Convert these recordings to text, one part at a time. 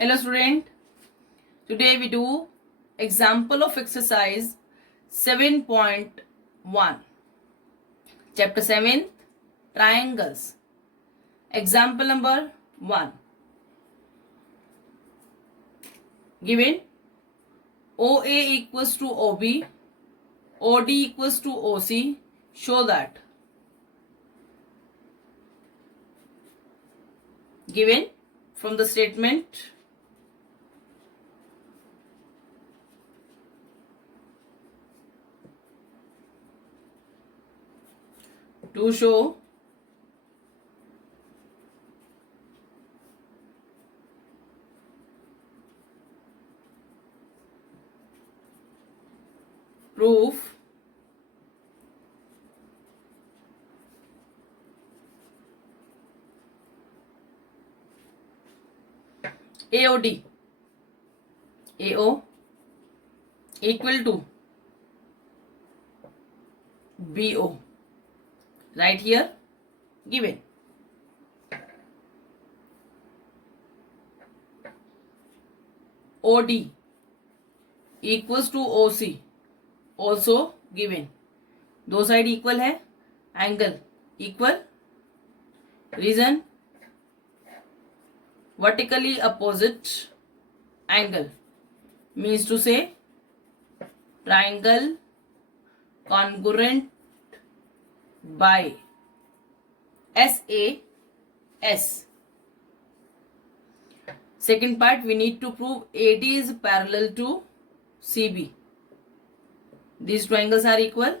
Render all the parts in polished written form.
Hello student, today we do example of exercise 7.1 chapter 7 triangles. Example number 1 given OA equals to OB, OD equals to OC. Show that. Given from the statement to show proof AOD AO equal to BO. Right here given OD equals to OC also given. दो side equal है, angle equal, reason vertically opposite angle means to say triangle congruent by SAS. Second part, we need to prove AD is parallel to CB. These two angles are equal.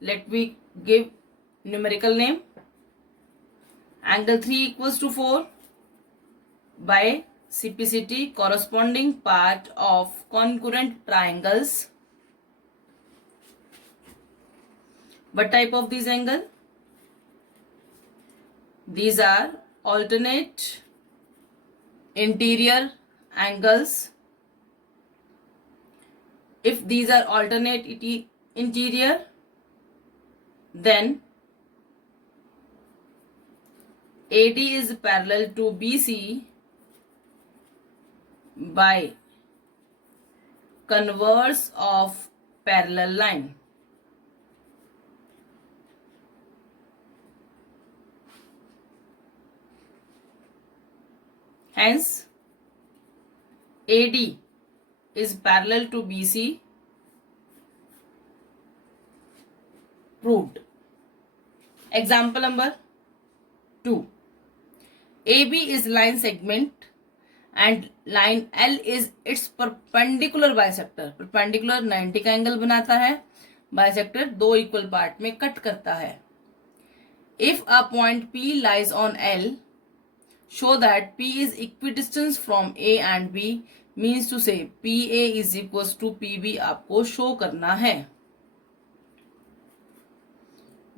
Let me give numerical name. Angle 3 equals to 4 by CPCT, corresponding part of congruent triangles. What type of these angle? These are alternate interior angles. If these are alternate interior, then AD is parallel to BC by converse of parallel line. Hence, AD is parallel to BC. Proved. Example number 2. AB is line segment and line L is its perpendicular bisector. Perpendicular 90 का angle बनाता है, bisector दो equal part में cut करता है. If a point P lies on L, show that P is equidistant from A and B, means to say PA is equals to PB आपको show करना है.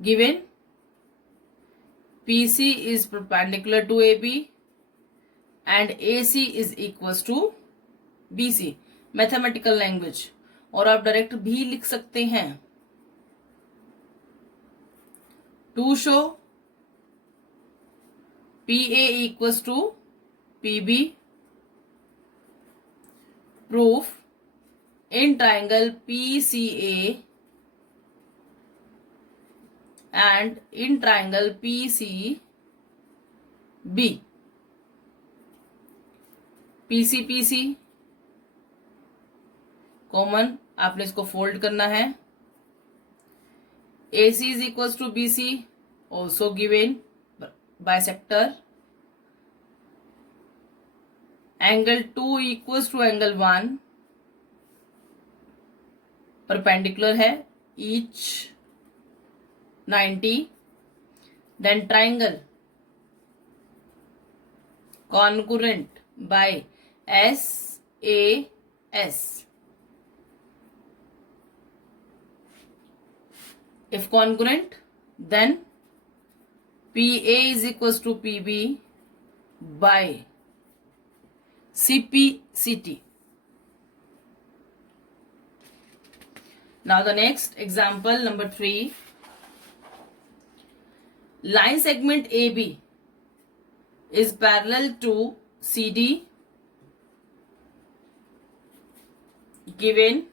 Given PC is perpendicular to AB and AC is equals to BC. Mathematical language, और आप direct भी लिख सकते हैं. To show PA equals to PB, proof in triangle PCA and in triangle PCB. PCPC common, आपने इसको fold करना है. AC is equals to BC, also given bisector. Angle 2 equals to angle 1, perpendicular है, each 90. Then triangle congruent by SAS. If congruent, then PA is equals to PB by CPCT. Now the next example number 3. Line segment AB is parallel to CD given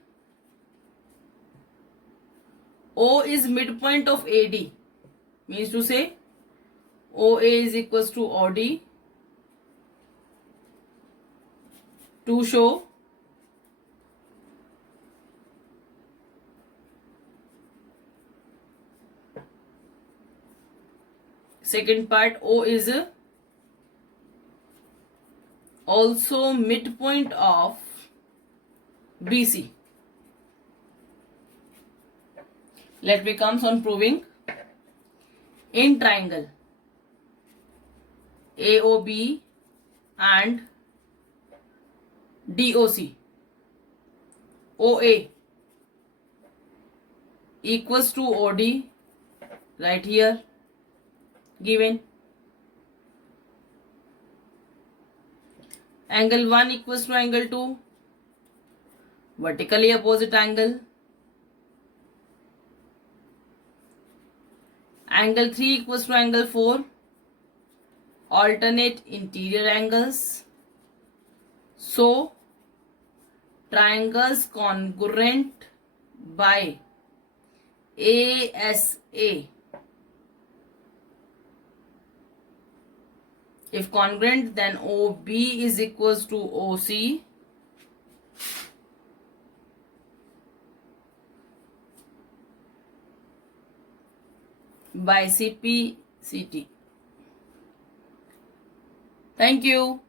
O is midpoint of AD, means to say OA is equals to OD, to show second part, O is also midpoint of BC. Let me come on proving. In triangle AOB and DOC, OA equals to OD, right here given. Angle 1 equals to angle 2, vertically opposite angle. Angle 3 equals to angle 4, alternate interior angles. So, triangles congruent by ASA. If congruent, then OB is equals to OC. By CP CT. Thank you.